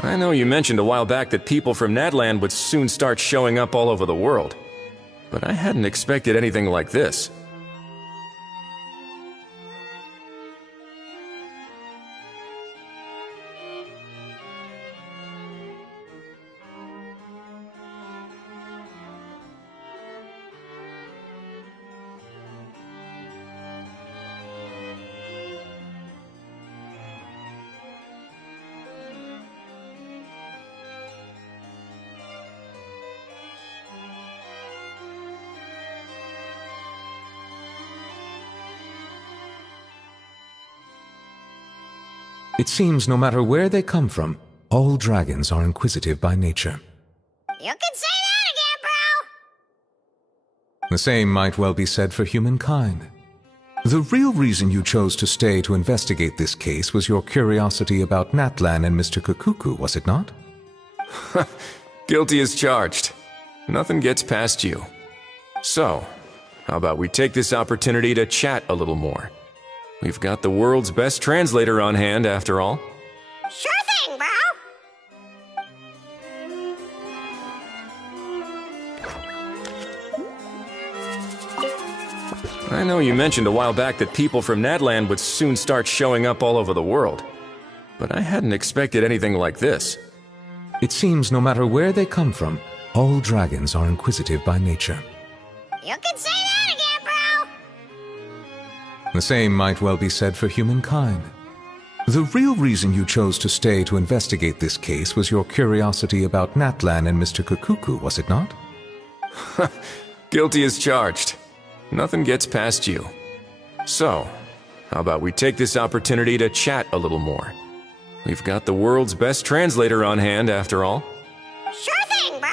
I know you mentioned a while back that people from Nadland would soon start showing up all over the world, but I hadn't expected anything like this. It seems no matter where they come from, all dragons are inquisitive by nature. You can say that again, bro! The same might well be said for humankind. The real reason you chose to stay to investigate this case was your curiosity about Natlan and Mr. Kukuku, was it not? Guilty as charged. Nothing gets past you. So, how about we take this opportunity to chat a little more? We've got the world's best translator on hand, after all. Sure thing, bro! I know you mentioned a while back that people from Nadland would soon start showing up all over the world, but I hadn't expected anything like this. It seems no matter where they come from, all dragons are inquisitive by nature. You can say that again, bro! The same might well be said for humankind. The real reason you chose to stay to investigate this case was your curiosity about Natlan and Mr. Kukuku, was it not? Guilty as charged. Nothing gets past you. So, how about we take this opportunity to chat a little more? We've got the world's best translator on hand, after all. Sure thing, bro!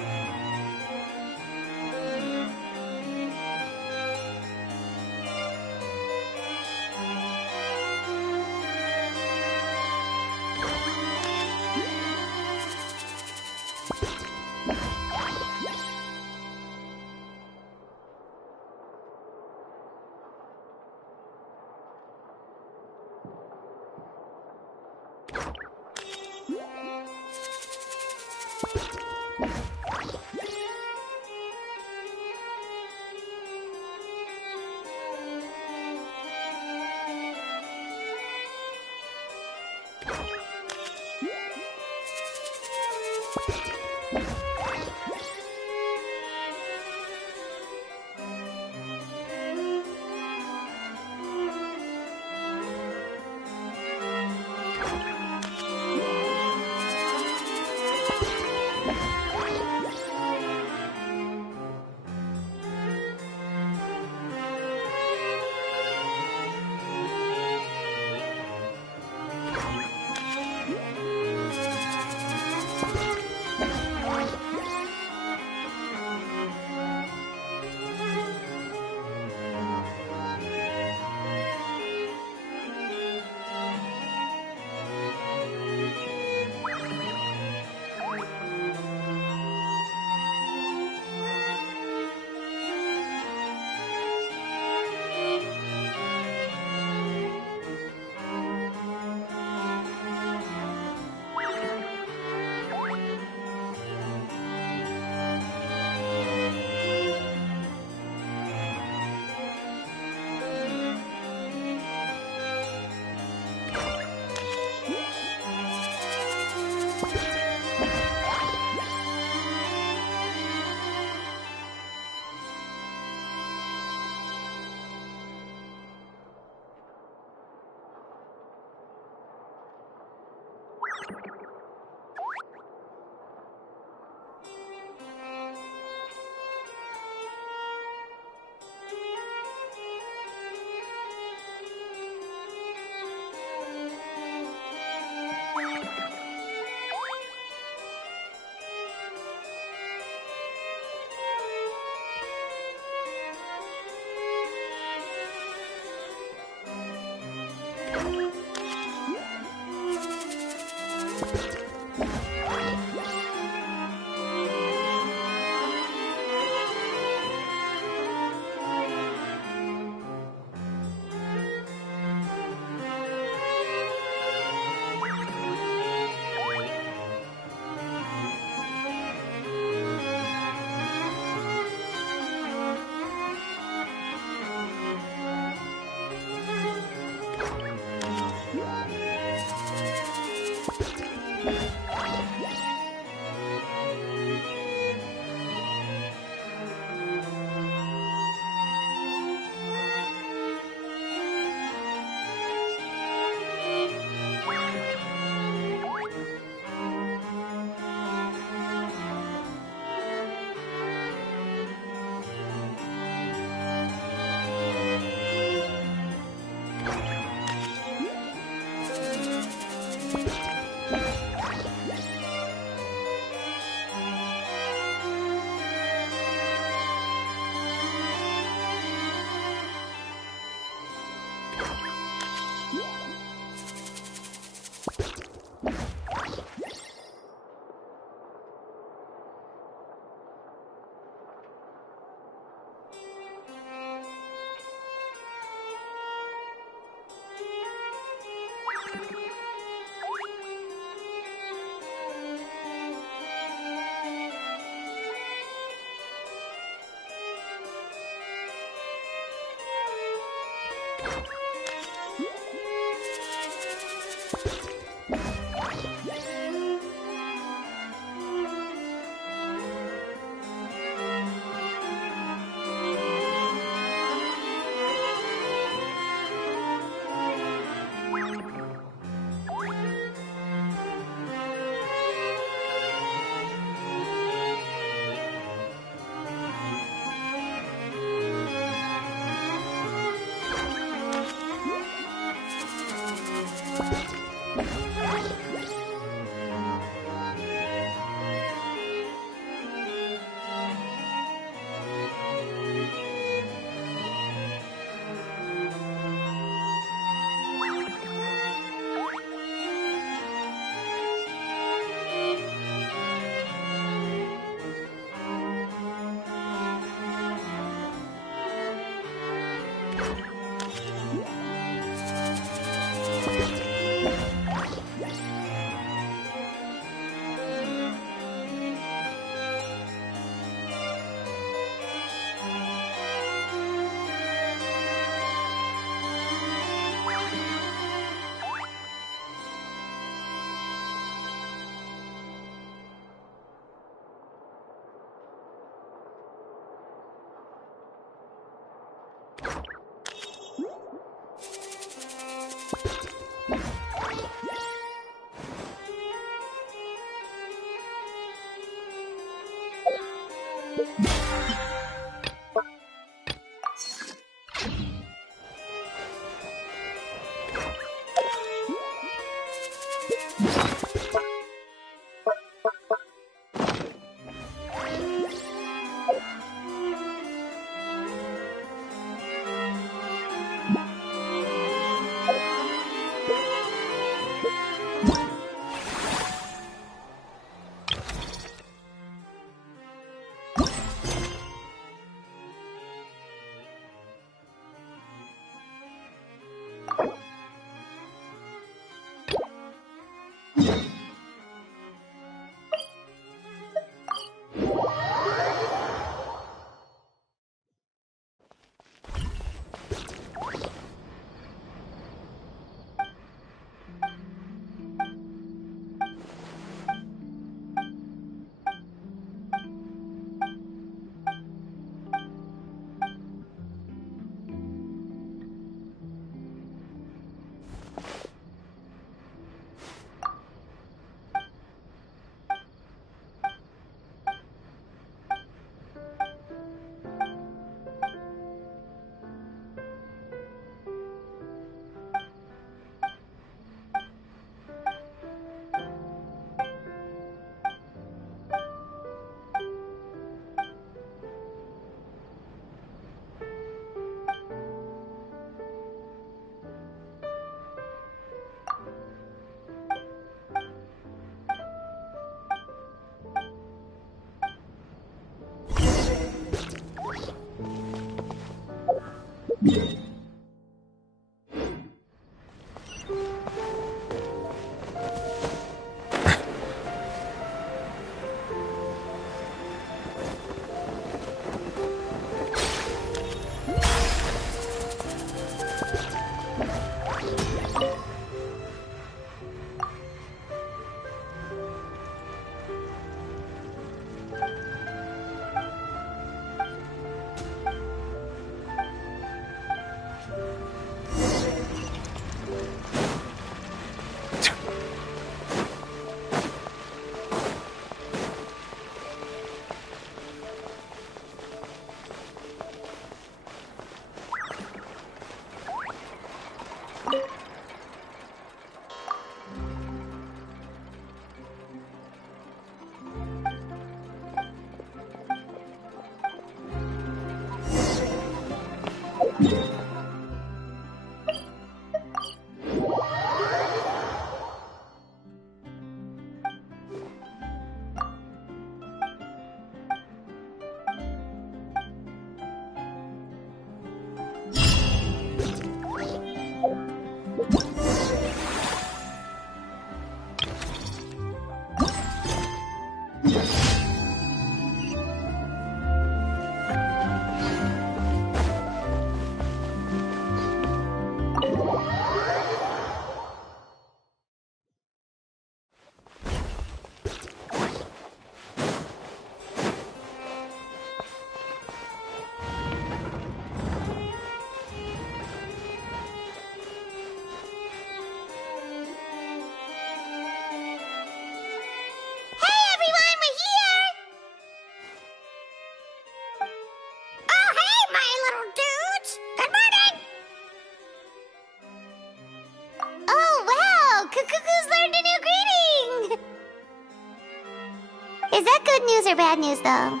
Is that good news or bad news, though?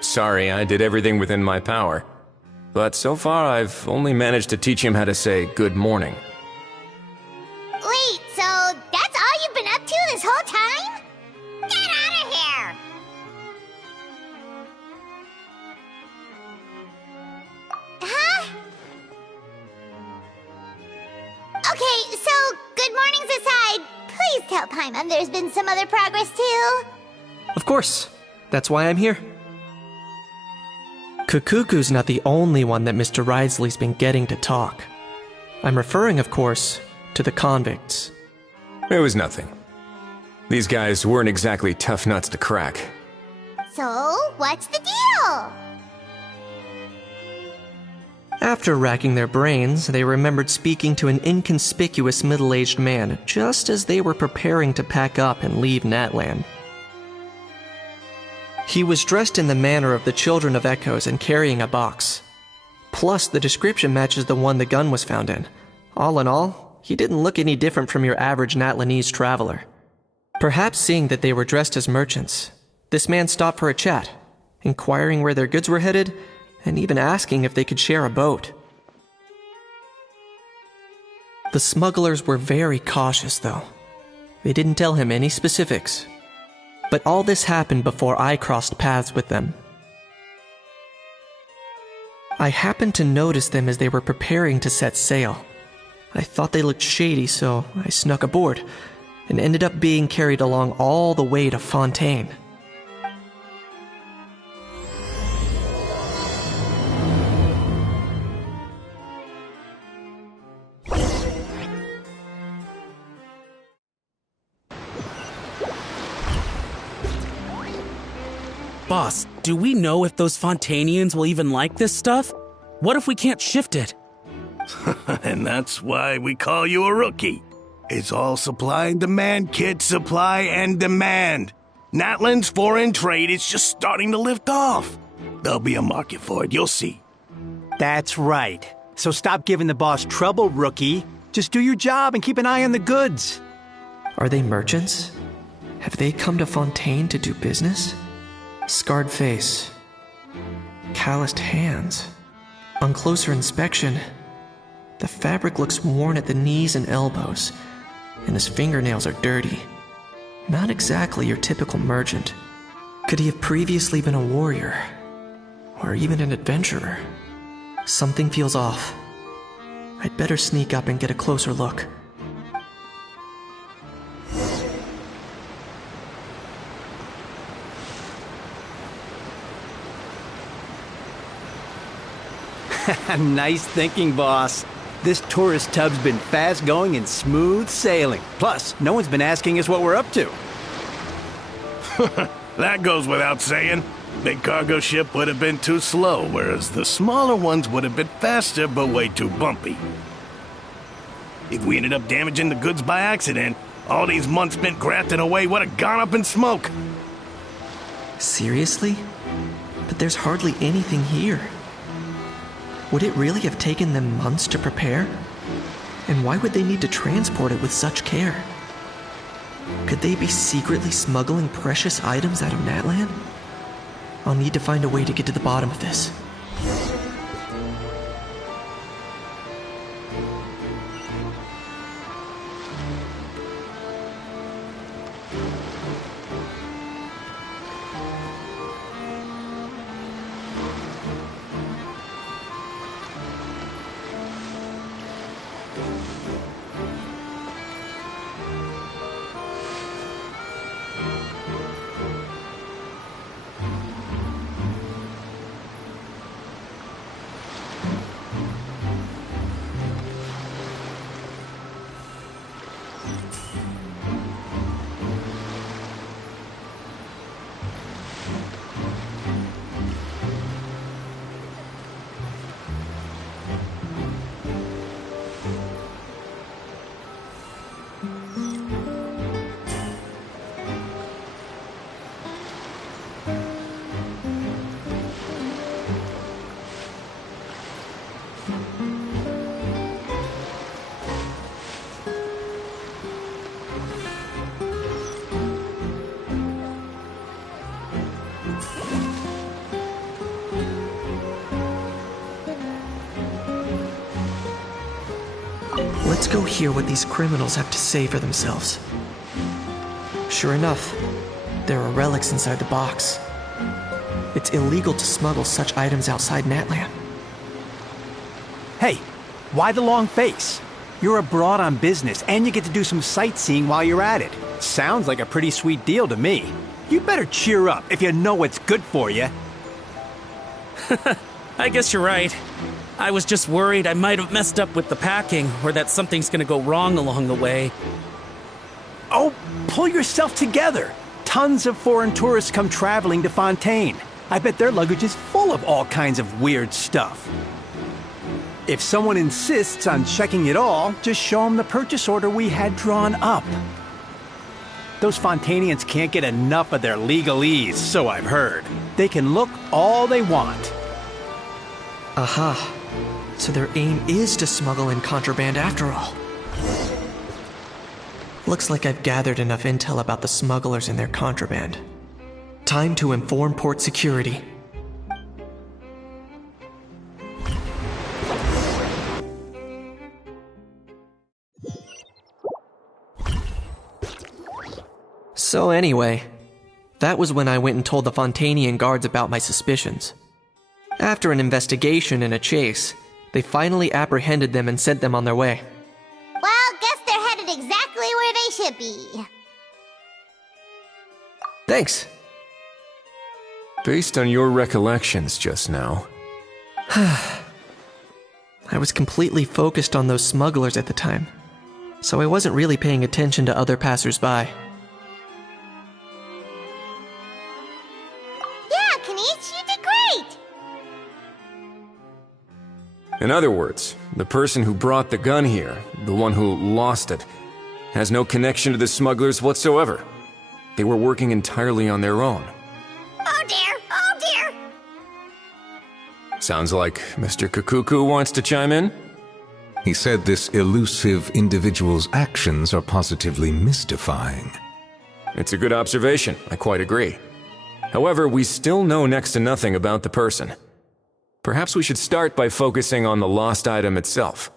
Sorry, I did everything within my power. But so far, I've only managed to teach him how to say good morning. Wait, so that's all you've been up to this whole time? Get out of here! Huh? Okay, so good mornings aside, please tell Paimon there's been some other progress too. Of course. That's why I'm here. Kukuku's not the only one that Mr. Ridesley's been getting to talk. I'm referring, of course, to the convicts. It was nothing. These guys weren't exactly tough nuts to crack. So, what's the deal? After racking their brains, they remembered speaking to an inconspicuous middle-aged man just as they were preparing to pack up and leave Natland. He was dressed in the manner of the Children of Echoes and carrying a box. Plus, the description matches the one the gun was found in. All in all, he didn't look any different from your average Natlanese traveler. Perhaps seeing that they were dressed as merchants, this man stopped for a chat, inquiring where their goods were headed, and even asking if they could share a boat. The smugglers were very cautious, though. They didn't tell him any specifics. But all this happened before I crossed paths with them. I happened to notice them as they were preparing to set sail. I thought they looked shady, so I snuck aboard, and ended up being carried along all the way to Fontaine. Boss, do we know if those Fontainians will even like this stuff? What if we can't shift it? And that's why we call you a rookie. It's all supply and demand, kid. Supply and demand. Natlan's foreign trade is just starting to lift off. There'll be a market for it, you'll see. That's right. So stop giving the boss trouble, rookie. Just do your job and keep an eye on the goods. Are they merchants? Have they come to Fontaine to do business? Scarred face. Calloused hands. On closer inspection, the fabric looks worn at the knees and elbows, and his fingernails are dirty. Not exactly your typical merchant. Could he have previously been a warrior? Or even an adventurer? Something feels off. I'd better sneak up and get a closer look. Nice thinking, boss. This tourist tub's been fast-going and smooth sailing. Plus, no one's been asking us what we're up to. That goes without saying. Big cargo ship would have been too slow, whereas the smaller ones would have been faster but way too bumpy. If we ended up damaging the goods by accident, all these months spent grafting away would have gone up in smoke. Seriously? But there's hardly anything here. Would it really have taken them months to prepare? And why would they need to transport it with such care? Could they be secretly smuggling precious items out of Natlan? I'll need to find a way to get to the bottom of this. Let's go hear what these criminals have to say for themselves. Sure enough, there are relics inside the box. It's illegal to smuggle such items outside Natlan. Hey, why the long face? You're abroad on business, and you get to do some sightseeing while you're at it. Sounds like a pretty sweet deal to me. You better cheer up if you know what's good for you. I guess you're right. I was just worried I might have messed up with the packing, or that something's gonna go wrong along the way. Oh, pull yourself together. Tons of foreign tourists come traveling to Fontaine. I bet their luggage is full of all kinds of weird stuff. If someone insists on checking it all, just show them the purchase order we had drawn up. Those Fontainians can't get enough of their legalese, so I've heard. They can look all they want. Aha. So their aim is to smuggle in contraband after all. Looks like I've gathered enough intel about the smugglers and their contraband. Time to inform port security. So anyway, that was when I went and told the Fontanian guards about my suspicions. After an investigation and a chase, they finally apprehended them and sent them on their way. Well, guess they're headed exactly where they should be. Thanks. Based on your recollections just now, I was completely focused on those smugglers at the time, so I wasn't really paying attention to other passersby. Yeah, Kanish, you did great! in other words, the person who brought the gun here, the one who lost it, has no connection to the smugglers whatsoever. They were working entirely on their own. Oh dear, oh dear! Sounds like Mr. Kakuku wants to chime in? He said this elusive individual's actions are positively mystifying. It's a good observation, I quite agree. However, we still know next to nothing about the person. Perhaps we should start by focusing on the lost item itself.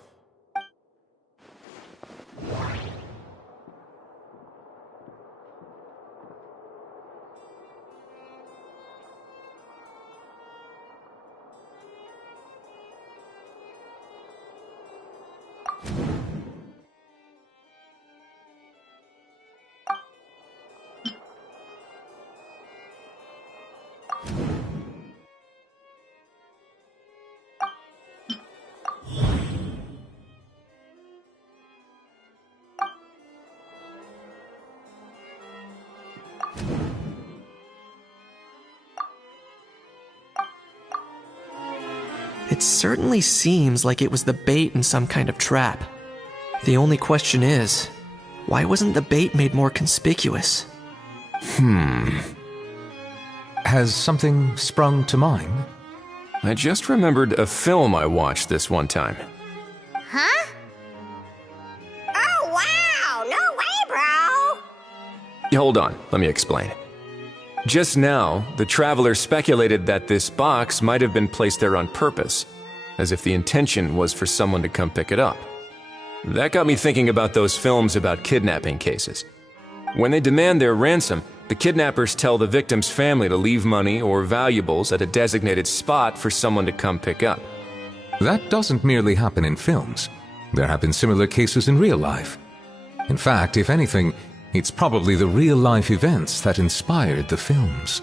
It certainly seems like it was the bait in some kind of trap. The only question is, why wasn't the bait made more conspicuous? Has something sprung to mind? I just remembered a film I watched this one time. Huh? Oh wow, no way, bro! Hold on, let me explain. Just now, the traveler speculated that this box might have been placed there on purpose, as if the intention was for someone to come pick it up. That got me thinking about those films about kidnapping cases. When they demand their ransom, the kidnappers tell the victim's family to leave money or valuables at a designated spot for someone to come pick up. That doesn't merely happen in films. There have been similar cases in real life. In fact, if anything, it's probably the real-life events that inspired the films.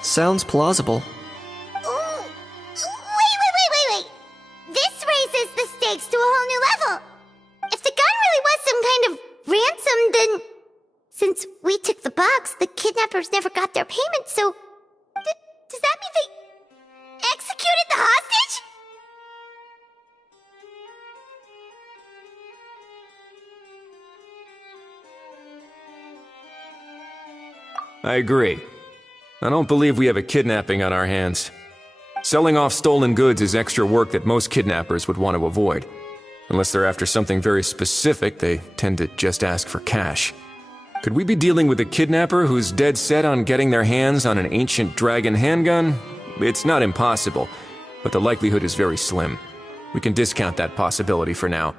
Sounds plausible. Ooh. Wait. This raises the stakes to a whole new level. If the gun really was some kind of ransom, then since we took the box, the kidnappers never got their payment, so does that mean they executed the hostage? I agree. I don't believe we have a kidnapping on our hands. Selling off stolen goods is extra work that most kidnappers would want to avoid. Unless they're after something very specific, they tend to just ask for cash. Could we be dealing with a kidnapper who's dead set on getting their hands on an ancient dragon handgun? It's not impossible, but the likelihood is very slim. We can discount that possibility for now.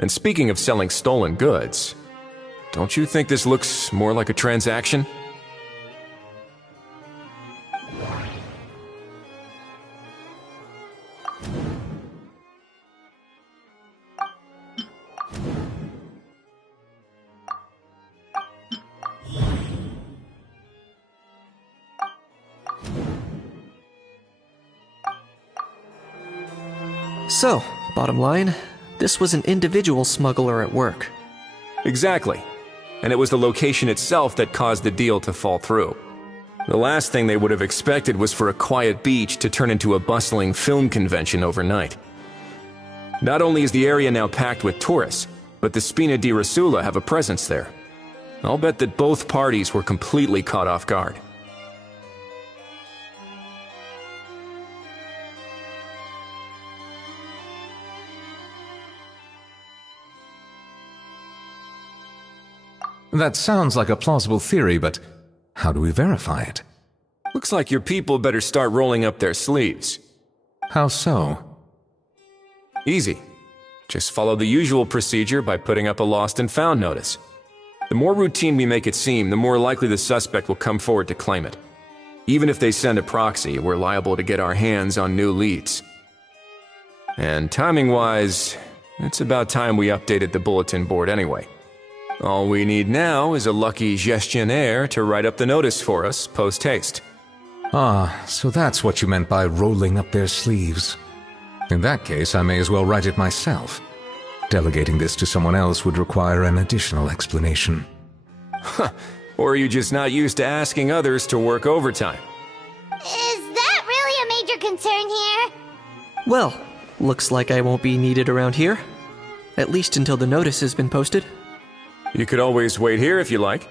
And speaking of selling stolen goods, don't you think this looks more like a transaction? So, bottom line, this was an individual smuggler at work. Exactly. And it was the location itself that caused the deal to fall through. The last thing they would have expected was for a quiet beach to turn into a bustling film convention overnight. Not only is the area now packed with tourists, but the Spina di Rosula have a presence there. I'll bet that both parties were completely caught off guard. That sounds like a plausible theory, but how do we verify it? Looks like your people better start rolling up their sleeves. How so? Easy. Just follow the usual procedure by putting up a lost and found notice. The more routine we make it seem, the more likely the suspect will come forward to claim it. Even if they send a proxy, we're liable to get our hands on new leads. And timing-wise, it's about time we updated the bulletin board anyway. All we need now is a lucky gestionnaire to write up the notice for us post-haste. Ah, so that's what you meant by rolling up their sleeves. In that case, I may as well write it myself. Delegating this to someone else would require an additional explanation. Huh. Or are you just not used to asking others to work overtime? Is that really a major concern here? Well, looks like I won't be needed around here. At least until the notice has been posted. You could always wait here if you like.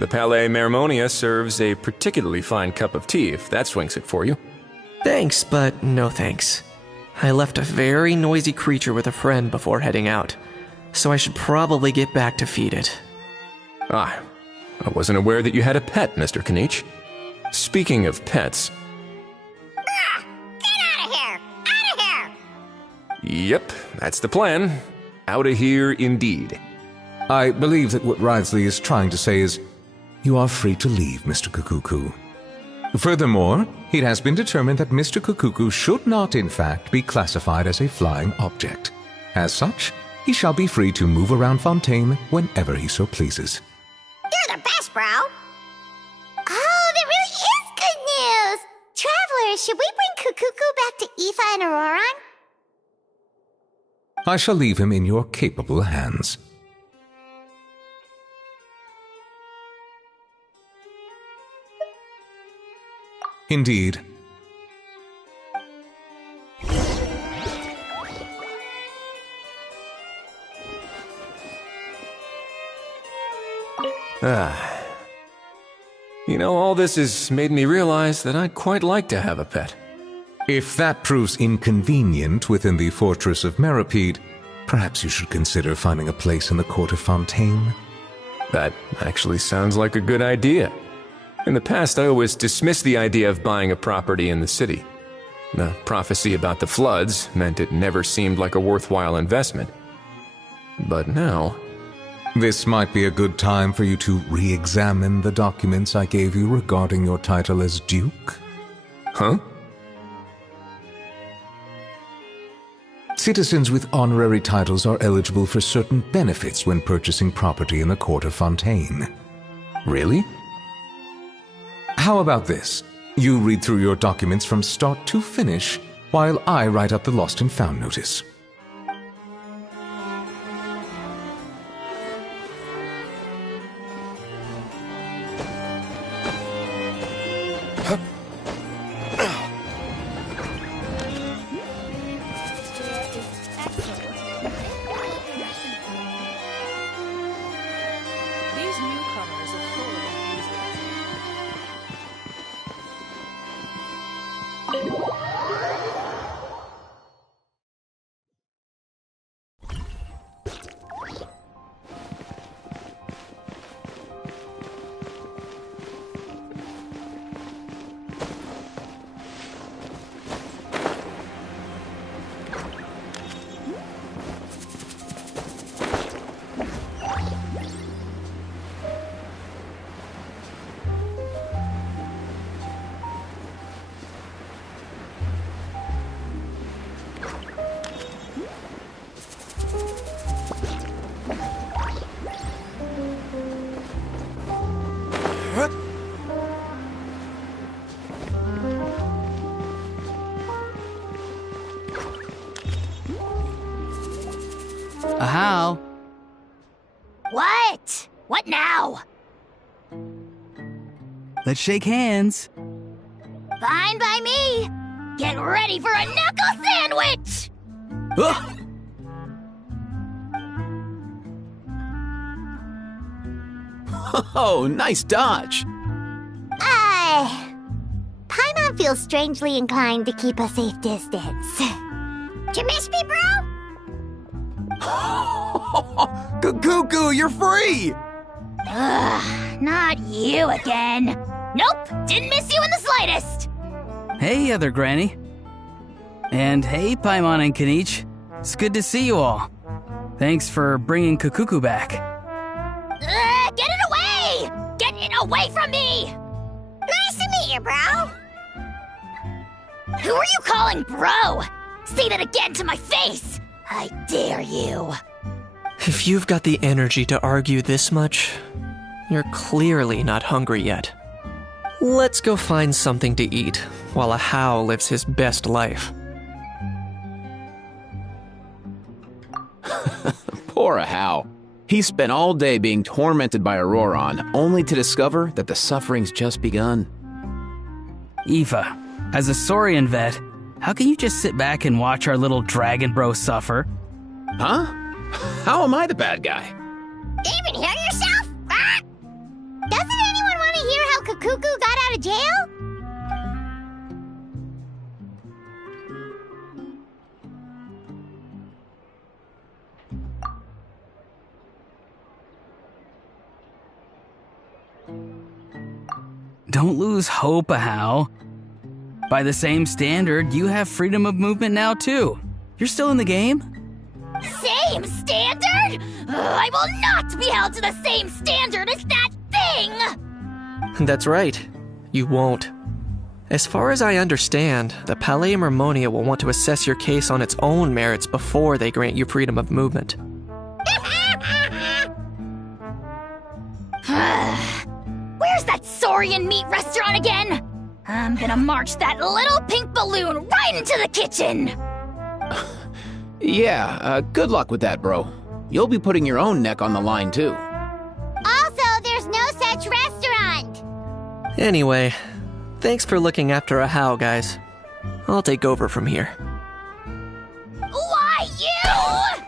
The Palais Mermonia serves a particularly fine cup of tea if that swings it for you. Thanks, but no thanks. I left a very noisy creature with a friend before heading out, so I should probably get back to feed it. Ah, I wasn't aware that you had a pet, Mr. Kanich. Speaking of pets... Get out of here! Out of here! Yep, that's the plan. Out of here indeed. I believe that what Wriothesley is trying to say is, you are free to leave, Mr. Kukuku. Furthermore, it has been determined that Mr. Kukuku should not, in fact, be classified as a flying object. As such, he shall be free to move around Fontaine whenever he so pleases. You're the best, bro! Oh, that really is good news! Travelers, should we bring Kukuku back to Aoife and Auroron? I shall leave him in your capable hands. Indeed. You know, all this has made me realize that I'd quite like to have a pet. If that proves inconvenient within the fortress of Meripede, perhaps you should consider finding a place in the court of Fontaine. That actually sounds like a good idea. In the past, I always dismissed the idea of buying a property in the city. The prophecy about the floods meant it never seemed like a worthwhile investment. But now... This might be a good time for you to re-examine the documents I gave you regarding your title as Duke. Huh? Citizens with honorary titles are eligible for certain benefits when purchasing property in the court of Fontaine. Really? How about this? You read through your documents from start to finish, while I write up the lost and found notice. These newcomers are full of How? What? What now? Let's shake hands. Fine by me! Get ready for a knuckle sandwich! Ugh. Oh, nice dodge. Paimon feels strangely inclined to keep a safe distance. Did you miss me, bro? Cuckoo, you're free! Ugh, not you again. Nope, didn't miss you in the slightest. Hey, other Granny. And hey, Paimon and Kanich. It's good to see you all. Thanks for bringing Kukuku back. Get it away! Get it away from me! Nice to meet you, bro. Who are you calling bro? Say that again to my face! I dare you. If you've got the energy to argue this much, you're clearly not hungry yet. Let's go find something to eat while a Hao lives his best life. Poor Hao. He spent all day being tormented by Auroron, only to discover that the suffering's just begun. Eva, as a Saurian vet, how can you just sit back and watch our little dragon bro suffer? Huh? How am I the bad guy? Even hear yourself? Ah! Doesn't anyone want to hear how Kukuku got out of jail? Don't lose hope, Hao. By the same standard, you have freedom of movement now too. You're still in the game? Same standard? I will not be held to the same standard as that thing! That's right. You won't. As far as I understand, the Palais Mermonia will want to assess your case on its own merits before they grant you freedom of movement. Where's that Saurian meat restaurant again? I'm gonna march that little pink balloon right into the kitchen! Yeah, good luck with that, bro. You'll be putting your own neck on the line, too. Also, there's no such restaurant! Anyway, thanks for looking after a Hao, guys. I'll take over from here. Why you?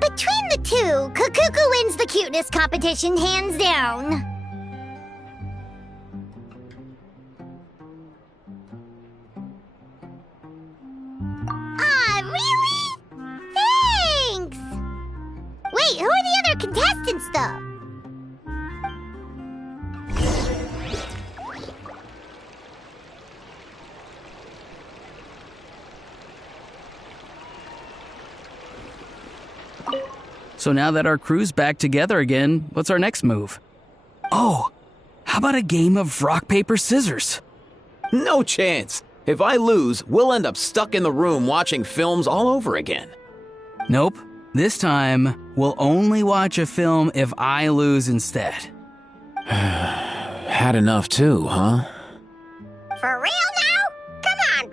Between the two, Kukuku wins the cuteness competition hands down. Ah, really? Thanks! Wait, who are the other contestants, though? So now that our crew's back together again, what's our next move? Oh, how about a game of rock, paper, scissors? No chance. If I lose, we'll end up stuck in the room watching films all over again. Nope. This time, we'll only watch a film if I lose instead. Had enough too, huh? For real now? Come on,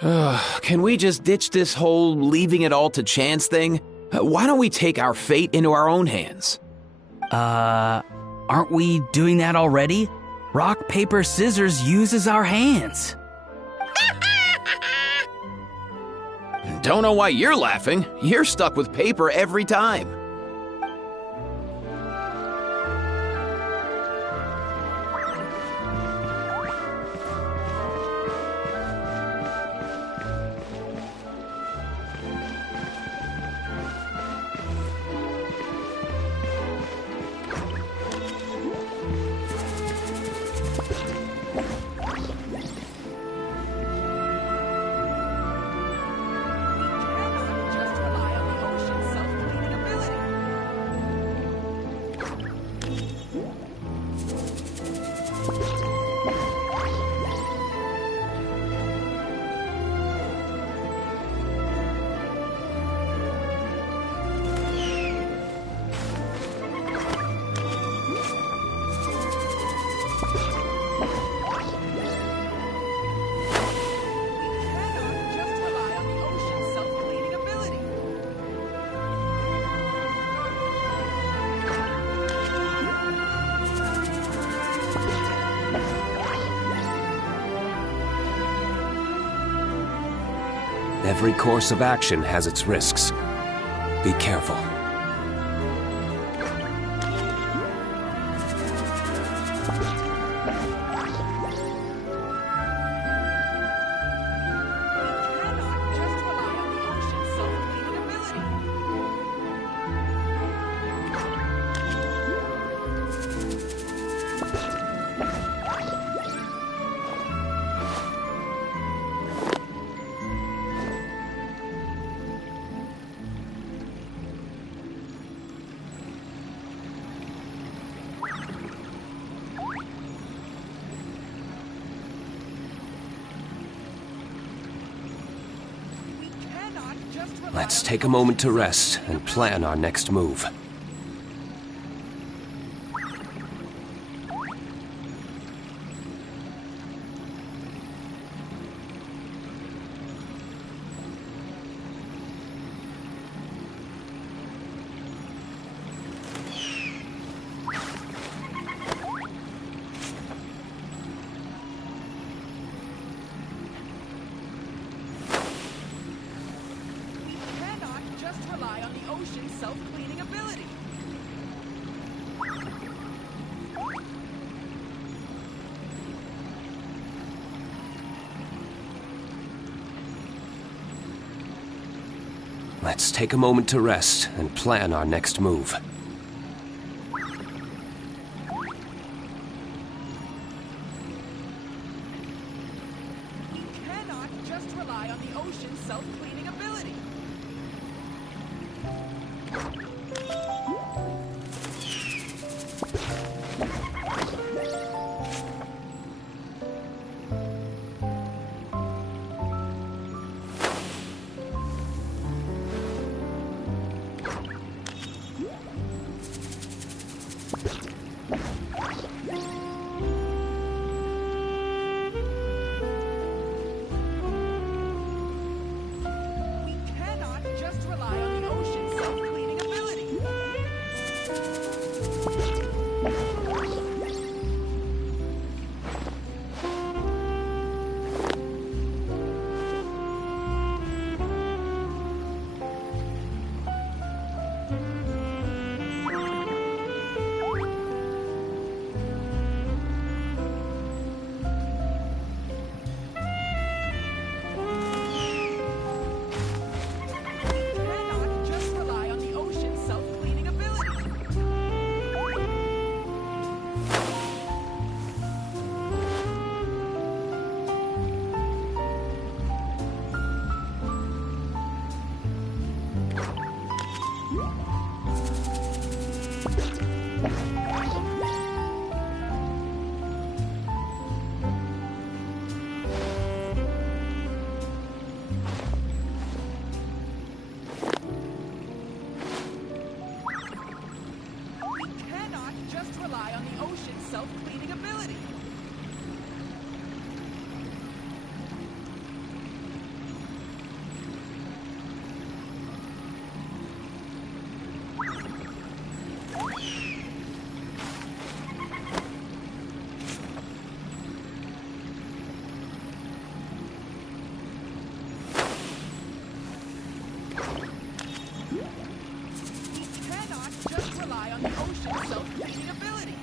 bro! Can we just ditch this whole leaving it all to chance thing? Why don't we take our fate into our own hands? Aren't we doing that already? Rock, paper, scissors uses our hands. Don't know why you're laughing. You're stuck with paper every time. Every course of action has its risks. Be careful. Let's take a moment to rest and plan our next move. Self-cleaning ability. Let's take a moment to rest and plan our next move. We cannot just rely on the ocean's self-cleaning ability. Self-cleaning ability. We cannot just rely on the ocean's self-cleaning ability.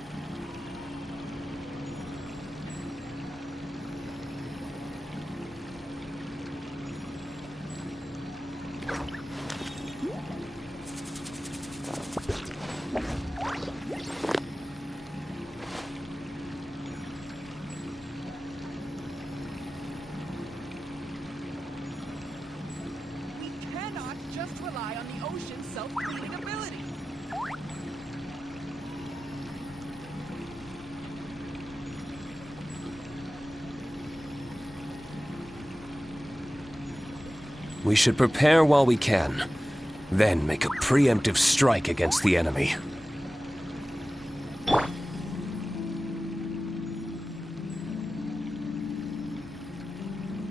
Just rely on the ocean's self-cleaning ability. We should prepare while we can, then make a preemptive strike against the enemy.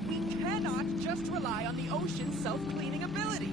We cannot just rely on the ocean's self-cleaning ability.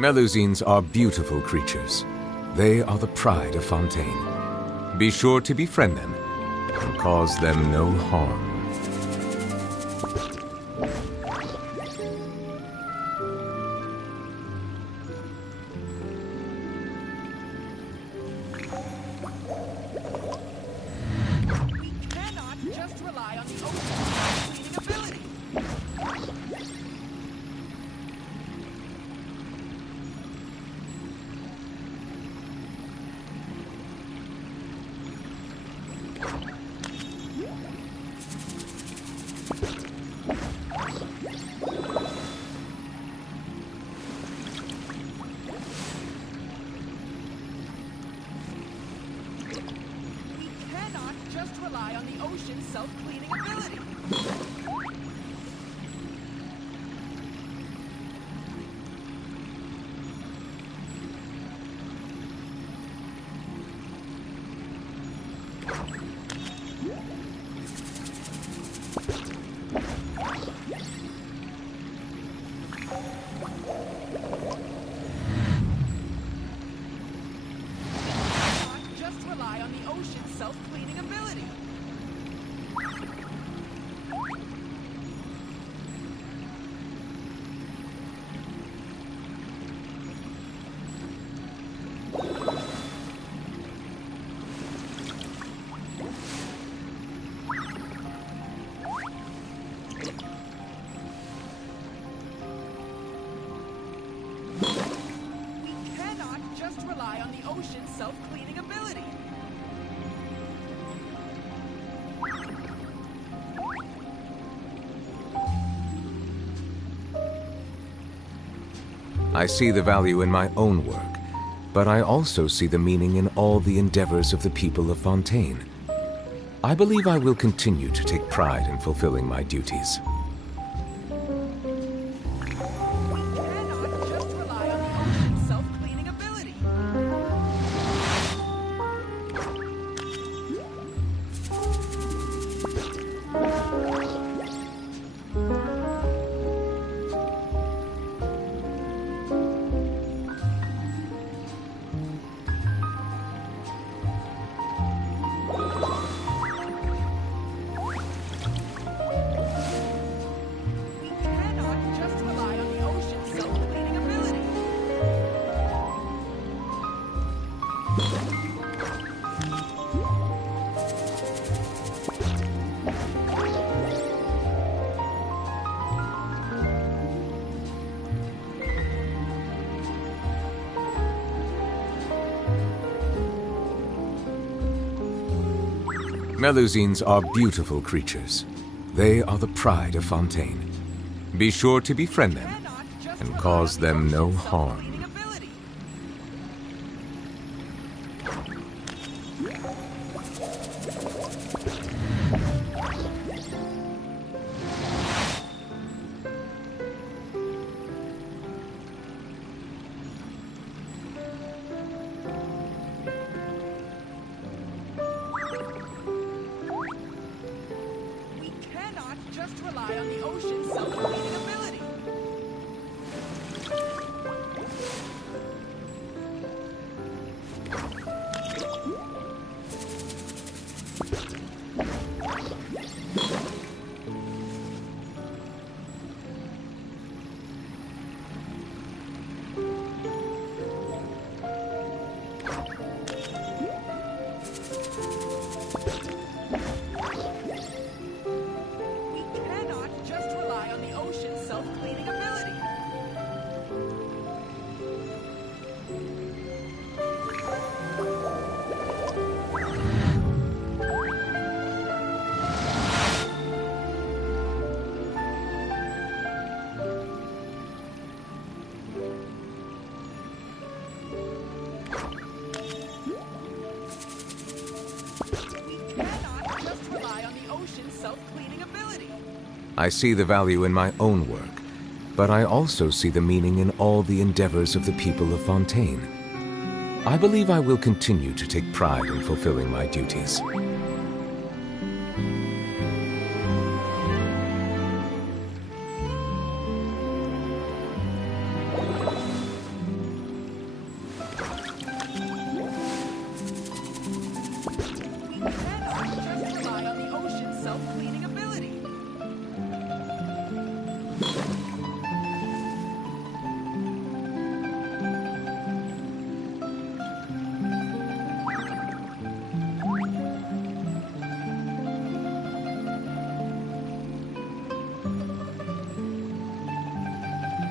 Melusines are beautiful creatures. They are the pride of Fontaine. Be sure to befriend them and cause them no harm. I see the value in my own work, but I also see the meaning in all the endeavors of the people of Fontaine. I believe I will continue to take pride in fulfilling my duties. Melusines are beautiful creatures. They are the pride of Fontaine. Be sure to befriend them and cause them no harm. I see the value in my own work, but I also see the meaning in all the endeavors of the people of Fontaine. I believe I will continue to take pride in fulfilling my duties.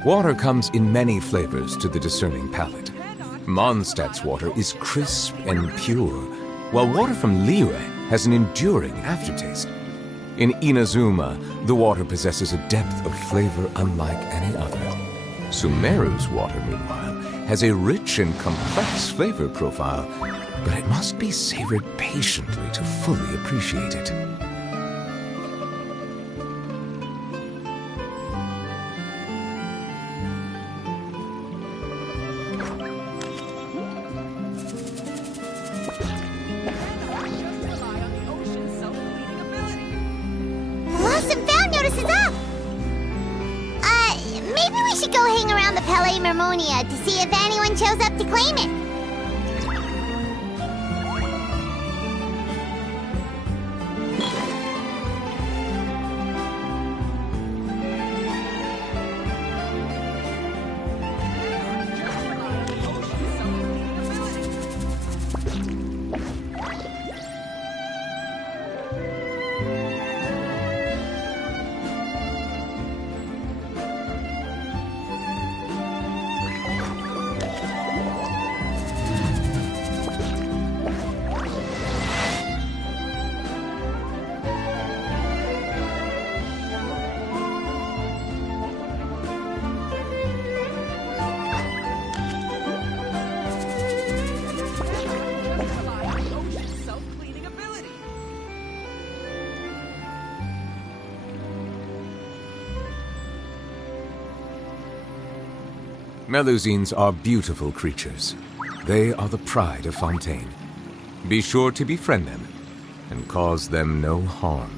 Water comes in many flavors to the discerning palate. Mondstadt's water is crisp and pure, while water from Liyue has an enduring aftertaste. In Inazuma, the water possesses a depth of flavor unlike any other. Sumeru's water, meanwhile, has a rich and complex flavor profile, but it must be savored patiently to fully appreciate it. Lost and found notice is up! Maybe we should go hang around the Palais Mermonia to see if anyone shows up to claim it. Melusines are beautiful creatures. They are the pride of Fontaine. Be sure to befriend them and cause them no harm.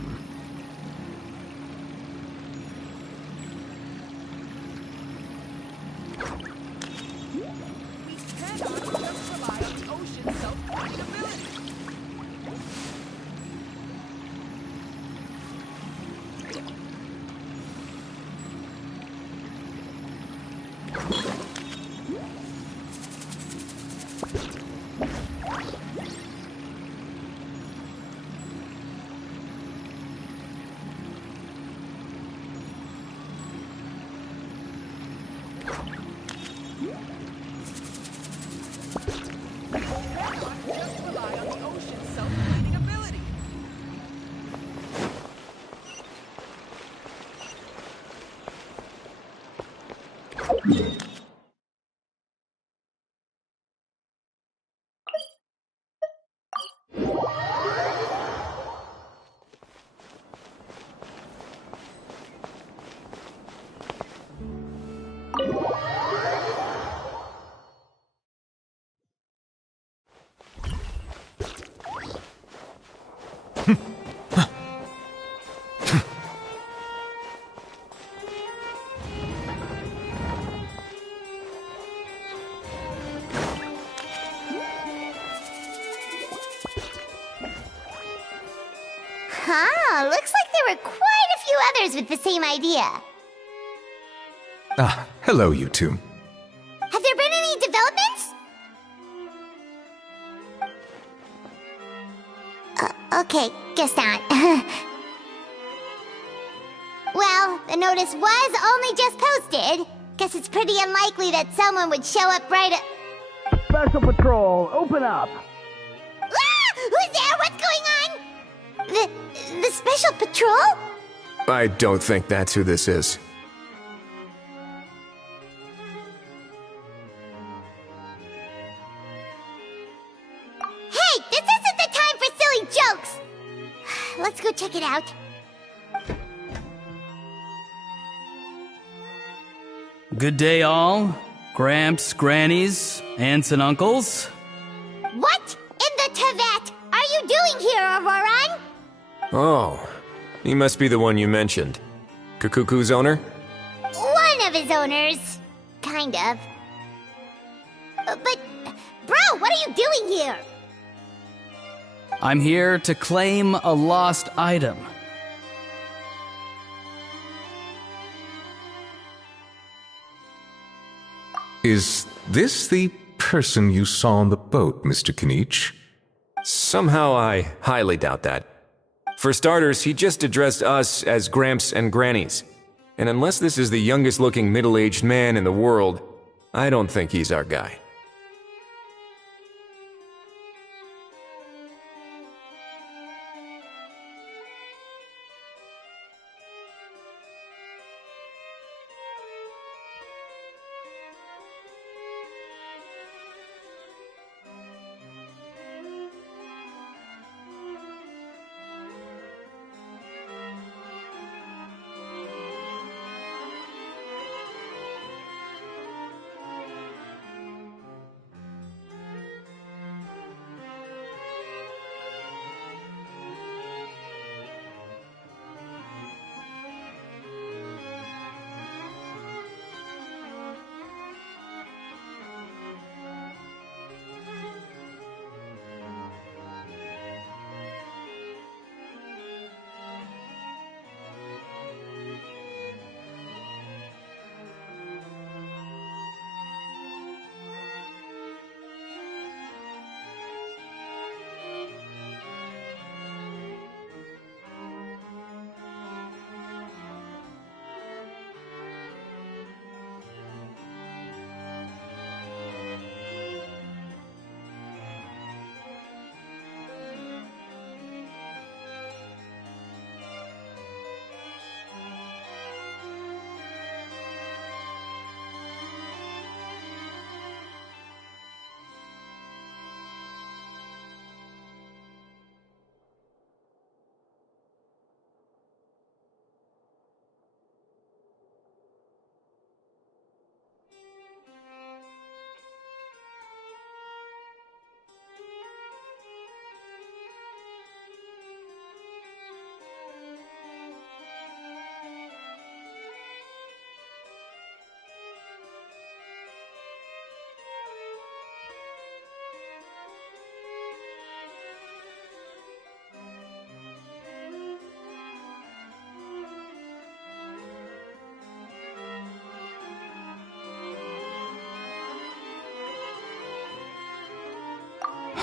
Huh, looks like there were quite a few others with the same idea. Ah, hello, you two. Have there been any developments? Okay, guess not. Well, the notice was only just posted. Guess it's pretty unlikely that someone would show up right at... Special Patrol, open up! Ah! Who's there? What's going on? The Special Patrol? I don't think that's who this is. Hey, this isn't the time for silly jokes! Let's go check it out. Good day, all. Gramps, grannies, aunts, and uncles. What in the Tevat are you doing here, Auroran? Oh, he must be the one you mentioned. Kukuku's owner? One of his owners. Kind of. But, bro, what are you doing here? I'm here to claim a lost item. Is this the person you saw on the boat, Mr. Kinich? Somehow I highly doubt that. For starters, he just addressed us as Gramps and Grannies. And unless this is the youngest looking middle-aged man in the world, I don't think he's our guy.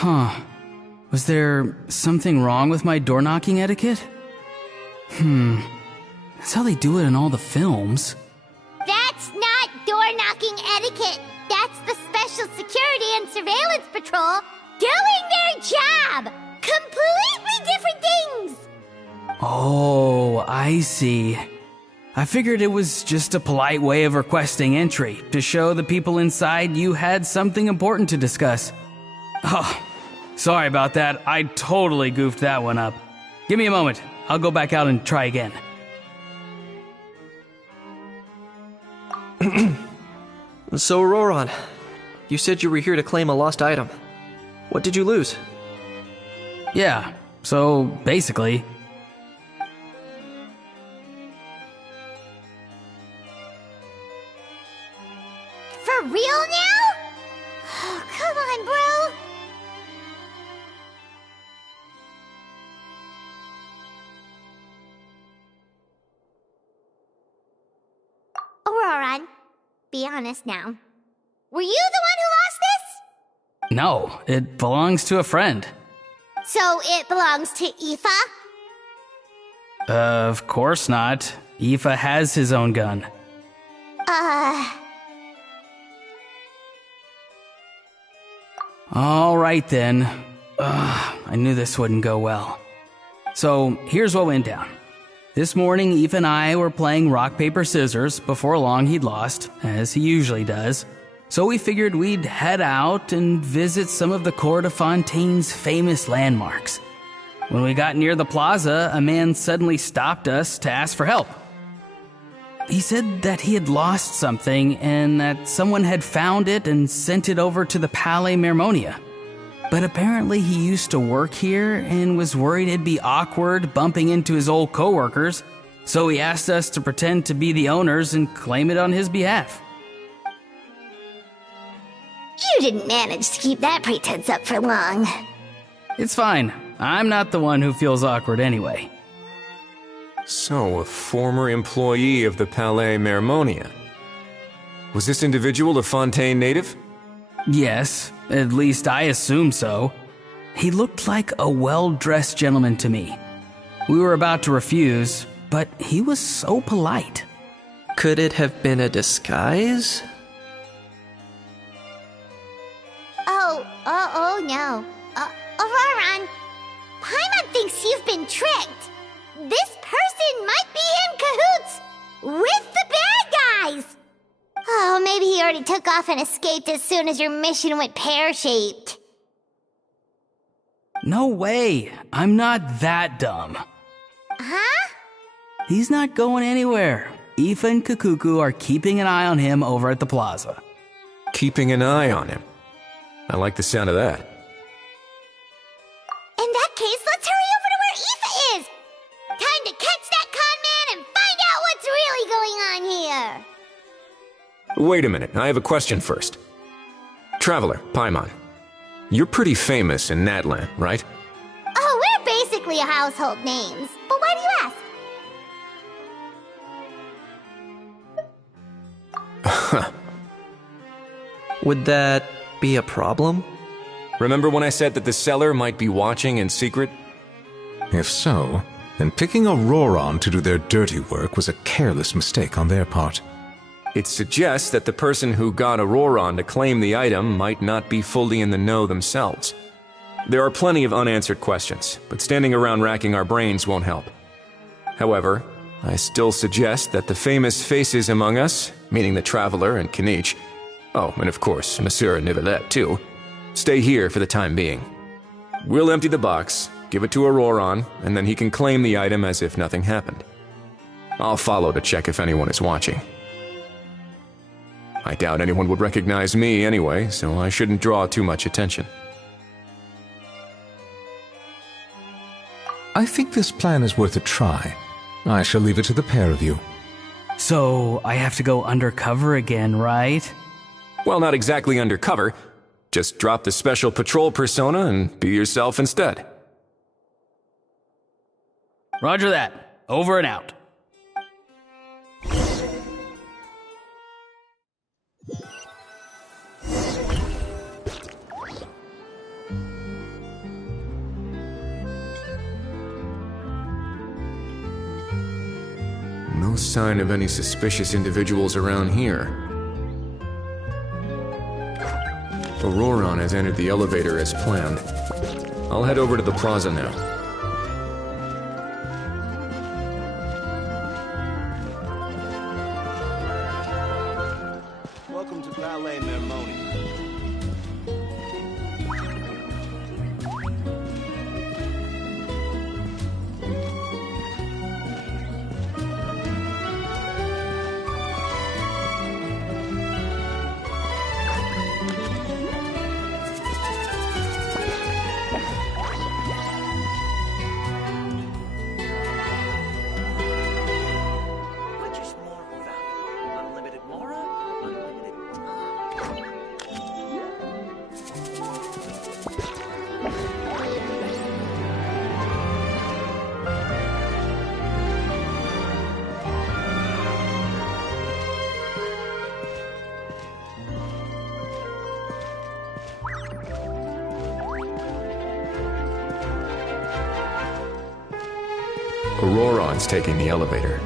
Huh. Was there something wrong with my door-knocking etiquette? That's how they do it in all the films. That's not door-knocking etiquette. That's the Special Security and Surveillance Patrol doing their job. Completely different things. Oh, I see. I figured it was just a polite way of requesting entry to show the people inside you had something important to discuss. Oh, sorry about that. I totally goofed that one up. Give me a moment. I'll go back out and try again. So, Roran, you said you were here to claim a lost item. What did you lose? Yeah, so basically... For real now? Oh, come on, bro. Auroran, be honest now. Were you the one who lost this? No, it belongs to a friend. So it belongs to Aoife? Of course not. Aoife has his own gun. Alright then. I knew this wouldn't go well. So, here's what went down. This morning, Aoife and I were playing rock, paper, scissors. Before long, he'd lost, as he usually does. So we figured we'd head out and visit some of the Court of Fontaine's famous landmarks. When we got near the plaza, a man suddenly stopped us to ask for help. He said that he had lost something and that someone had found it and sent it over to the Palais Mermonia. But apparently he used to work here and was worried it'd be awkward bumping into his old coworkers, so he asked us to pretend to be the owners and claim it on his behalf. You didn't manage to keep that pretense up for long. It's fine. I'm not the one who feels awkward anyway. So, a former employee of the Palais Mermonia. Was this individual a Fontaine native? Yes, at least I assume so. He looked like a well-dressed gentleman to me. We were about to refuse, but he was so polite. Could it have been a disguise? Oh no. Auroron, Paimon thinks you've been tricked. This person might be in cahoots with the bad guys. Oh, maybe he already took off and escaped as soon as your mission went pear-shaped. No way. I'm not that dumb. Huh? He's not going anywhere. Aoife and Kakuku are keeping an eye on him over at the plaza. Keeping an eye on him. I like the sound of that. In that case, let's hurry over to where Aoife is! Time to catch that con man and find out what's really going on here! Wait a minute, I have a question first. Traveler, Paimon, you're pretty famous in Natlan, right? Oh, we're basically household names. But why do you ask? Would that be a problem? Remember when I said that the seller might be watching in secret? If so, then picking Auroron to do their dirty work was a careless mistake on their part. It suggests that the person who got Auroron to claim the item might not be fully in the know themselves. There are plenty of unanswered questions, but standing around racking our brains won't help. However, I still suggest that the famous faces among us, meaning the Traveler and Kinich, oh, and of course, Monsieur Nivelette too, stay here for the time being. We'll empty the box, give it to Auroron, and then he can claim the item as if nothing happened. I'll follow to check if anyone is watching. I doubt anyone would recognize me anyway, so I shouldn't draw too much attention. I think this plan is worth a try. I shall leave it to the pair of you. So, I have to go undercover again, right? Well, not exactly undercover. Just drop the special patrol persona and be yourself instead. Roger that. Over and out. No sign of any suspicious individuals around here. Auroron has entered the elevator as planned. I'll head over to the plaza now. Welcome to Ballet Mermoni. Which is more valuable? Unlimited Mora? Unlimited time? Auroron's taking the elevator.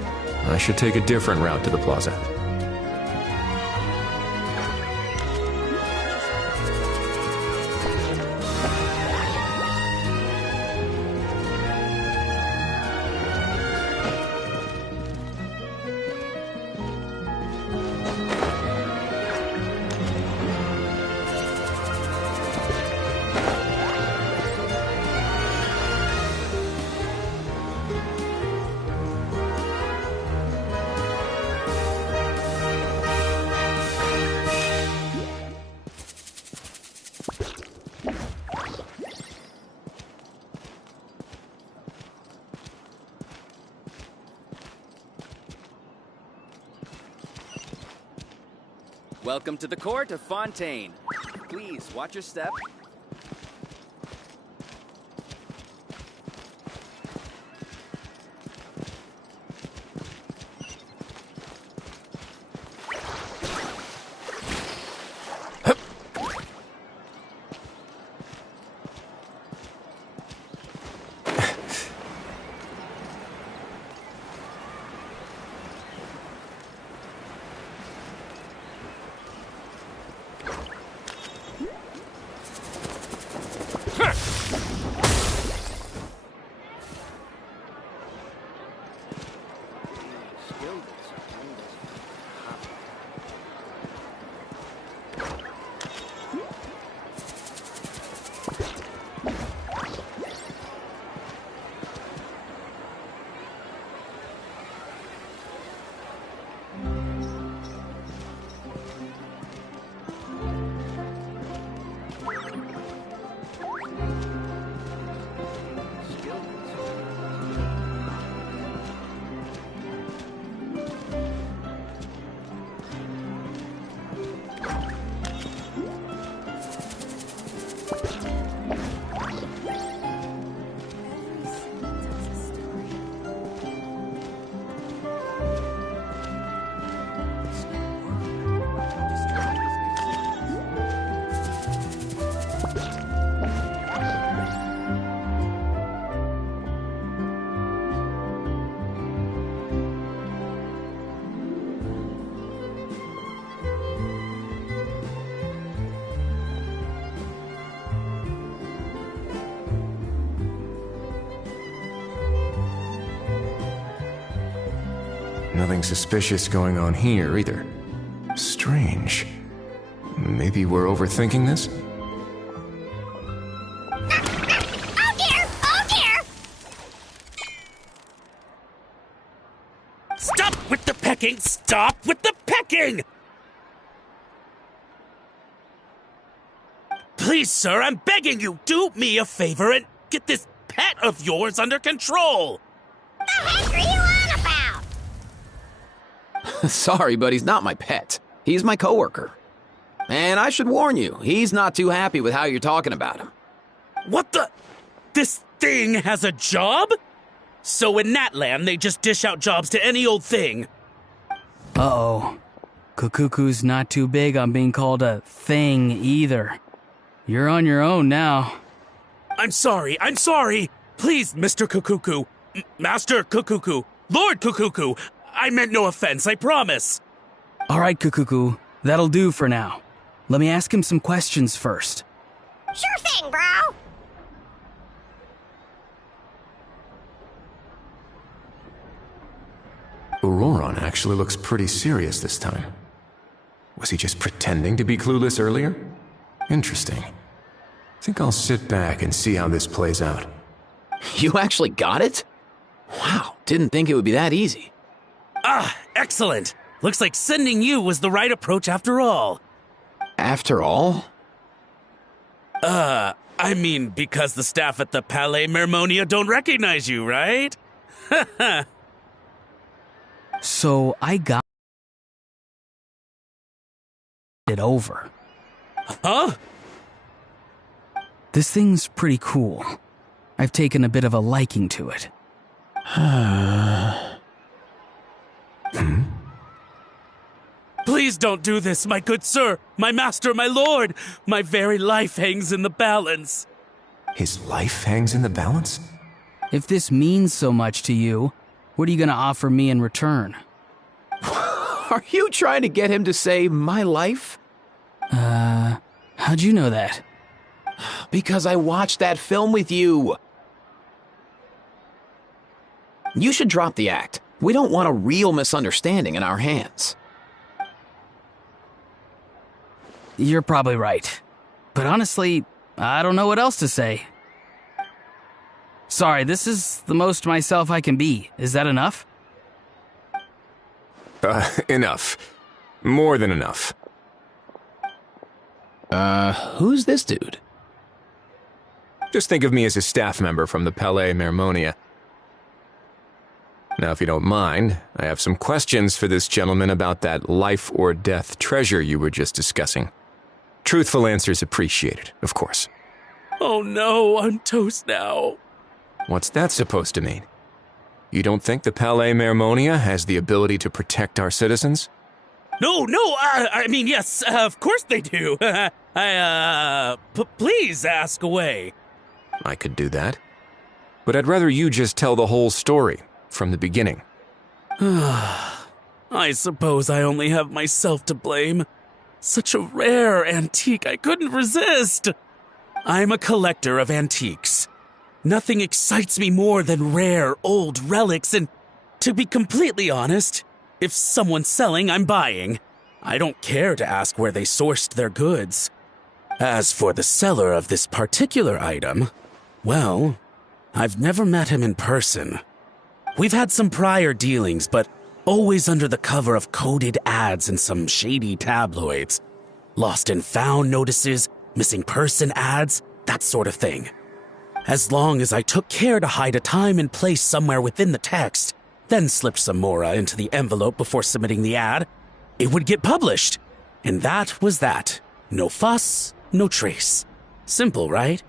I should take a different route to the plaza. Welcome to the court of Fontaine. Please watch your step. Nothing suspicious going on here either. Strange. Maybe we're overthinking this? Oh dear! Oh dear! Stop with the pecking! Stop with the pecking! Please, sir, I'm begging you, do me a favor and get this pet of yours under control! The heck are you on about? Sorry, but he's not my pet. He's my coworker. And I should warn you, he's not too happy with how you're talking about him. What the? This thing has a job? So in Natland, they just dish out jobs to any old thing. Uh-oh. Kukuku's not too big on being called a thing either. You're on your own now. I'm sorry. Please, Mr. Kukuku. Master Kukuku. Lord Kukuku. I meant no offense, I promise. All right, Kukuku. That'll do for now. Let me ask him some questions first. Sure thing, bro. Auroron actually looks pretty serious this time. Was he just pretending to be clueless earlier? Interesting. Think I'll sit back and see how this plays out. You actually got it? Wow, didn't think it would be that easy. Ah, excellent. Looks like sending you was the right approach after all. After all? I mean, because the staff at the Palais Mermonia don't recognize you, right? So I got it over. Huh? This thing's pretty cool. I've taken a bit of a liking to it. Please don't do this, my good sir, my master, my lord. My very life hangs in the balance. His life hangs in the balance? If this means so much to you, what are you gonna offer me in return? Are you trying to get him to say my life? How'd you know that? Because I watched that film with you. You should drop the act. We don't want a real misunderstanding in our hands. You're probably right. But honestly, I don't know what else to say. Sorry, this is the most myself I can be. Is that enough? Enough. More than enough. Who's this dude? Just think of me as a staff member from the Palais Mermonia. Now, if you don't mind, I have some questions for this gentleman about that life or death treasure you were just discussing. Truthful answers appreciated, of course. Oh no, I'm toast now. What's that supposed to mean? You don't think the Palais Mermonia has the ability to protect our citizens? No, I mean, yes, of course they do. Please ask away. I could do that. But I'd rather you just tell the whole story, from the beginning. I suppose I only have myself to blame. Such a rare antique, I couldn't resist. I'm a collector of antiques. Nothing excites me more than rare, old relics, and to be completely honest, if someone's selling, I'm buying. I don't care to ask where they sourced their goods. As for the seller of this particular item, well, I've never met him in person. We've had some prior dealings, but always under the cover of coded ads in some shady tabloids. Lost and found notices, missing person ads, that sort of thing. As long as I took care to hide a time and place somewhere within the text, then slipped some mora into the envelope before submitting the ad, it would get published. And that was that. No fuss, no trace. Simple, right?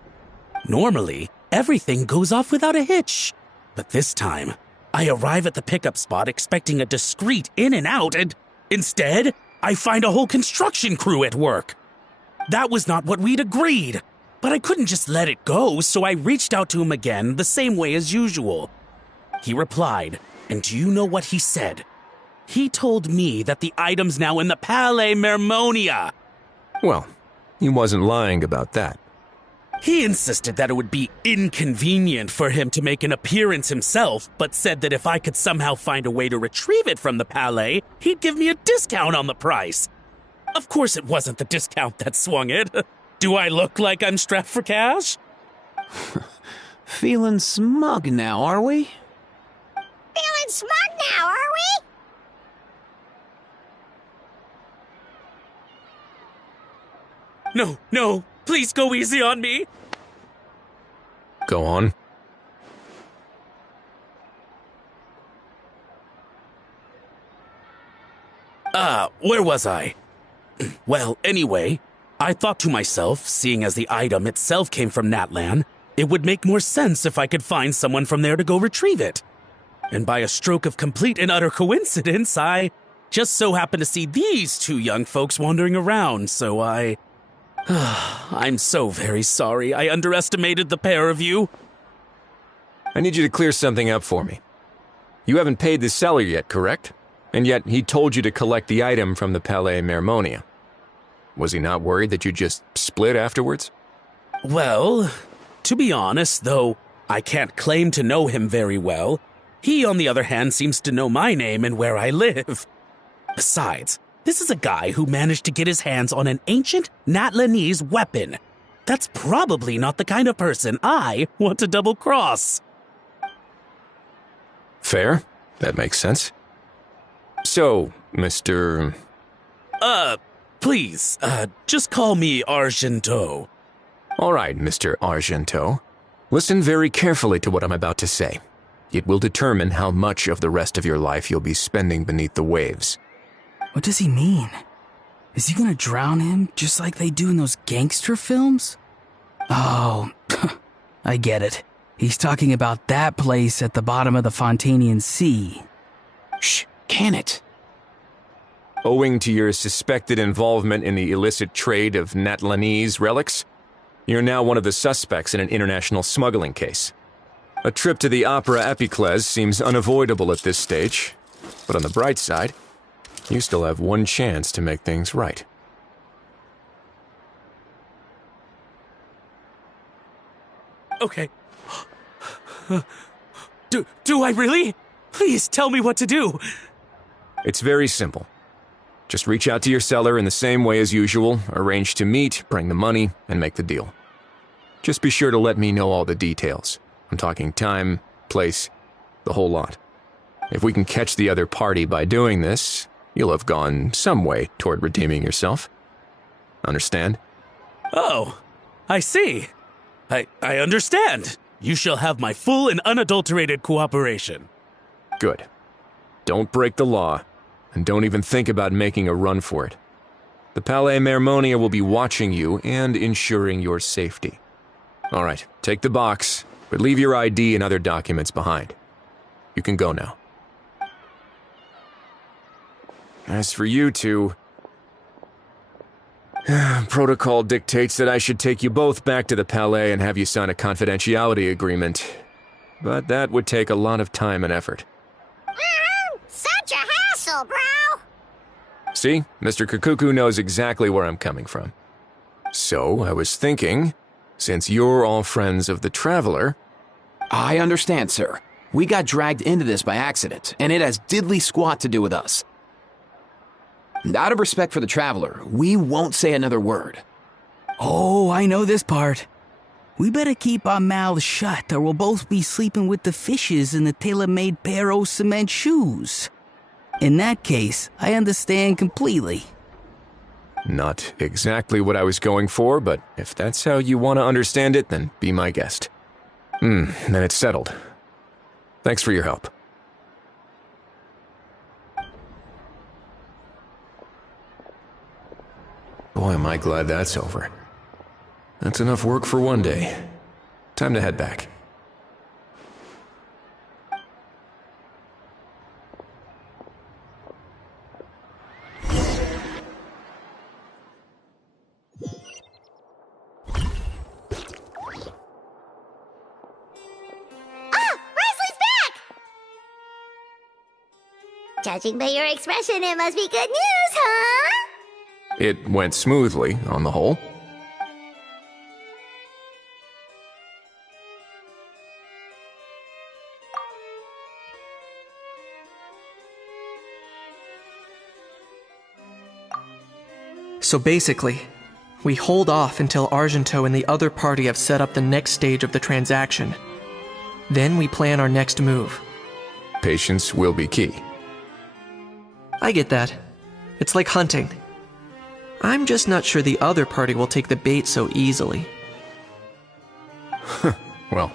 Normally, everything goes off without a hitch. But this time, I arrive at the pickup spot expecting a discreet in and out, and instead, I find a whole construction crew at work. That was not what we'd agreed, but I couldn't just let it go, so I reached out to him again the same way as usual. He replied, and do you know what he said? He told me that the item's now in the Palais Mermonia. Well, he wasn't lying about that. He insisted that it would be inconvenient for him to make an appearance himself, but said that if I could somehow find a way to retrieve it from the Palais, he'd give me a discount on the price. Of course it wasn't the discount that swung it. Do I look like I'm strapped for cash? Feeling smug now, are we? Feeling smug now, are we? No, please go easy on me. Go on. Where was I? Well, anyway, I thought to myself, seeing as the item itself came from Natlan, it would make more sense if I could find someone from there to go retrieve it. And by a stroke of complete and utter coincidence, I just so happened to see these two young folks wandering around, so I'm so very sorry I underestimated the pair of you. I need you to clear something up for me. You haven't paid the seller yet, correct? And yet he told you to collect the item from the Palais Mermonia. Was he not worried that you just split afterwards? Well, to be honest, though I can't claim to know him very well, he, on the other hand, seems to know my name and where I live. Besides, this is a guy who managed to get his hands on an ancient Natlanese weapon. That's probably not the kind of person I want to double-cross. Fair. That makes sense. So, Mr. Please, just call me Argento. All right, Mr. Argento. Listen very carefully to what I'm about to say. It will determine how much of the rest of your life you'll be spending beneath the waves. What does he mean? Is he gonna drown him just like they do in those gangster films? Oh, I get it. He's talking about that place at the bottom of the Fontanian Sea. Shh, can it? Owing to your suspected involvement in the illicit trade of Natlanese relics, you're now one of the suspects in an international smuggling case. A trip to the Opera Epiclese seems unavoidable at this stage, but on the bright side, you still have one chance to make things right. Okay. Do I really? Please tell me what to do. It's very simple. Just reach out to your seller in the same way as usual, arrange to meet, bring the money, and make the deal. Just be sure to let me know all the details. I'm talking time, place, the whole lot. If we can catch the other party by doing this, you'll have gone some way toward redeeming yourself. Understand? Oh, I see. I understand. You shall have my full and unadulterated cooperation. Good. Don't break the law, and don't even think about making a run for it. The Palais Mermonia will be watching you and ensuring your safety. All right, take the box, but leave your ID and other documents behind. You can go now. As for you two, protocol dictates that I should take you both back to the Palais and have you sign a confidentiality agreement. But that would take a lot of time and effort. Such a hassle, bro! See, Mr. Kikuku knows exactly where I'm coming from. So, I was thinking, since you're all friends of the Traveler... I understand, sir. We got dragged into this by accident, and it has diddly squat to do with us. And out of respect for the Traveler, we won't say another word. Oh, I know this part. We better keep our mouths shut or we'll both be sleeping with the fishes in the tailor-made pair of cement shoes. In that case, I understand completely. Not exactly what I was going for, but if that's how you want to understand it, then be my guest. Then it's settled. Thanks for your help. Boy, am I glad that's over. That's enough work for one day. Time to head back. Judging by your expression, it must be good news, huh? It went smoothly, on the whole. So basically, we hold off until Argento and the other party have set up the next stage of the transaction. Then we plan our next move. Patience will be key. I get that. It's like hunting. I'm just not sure the other party will take the bait so easily. Well,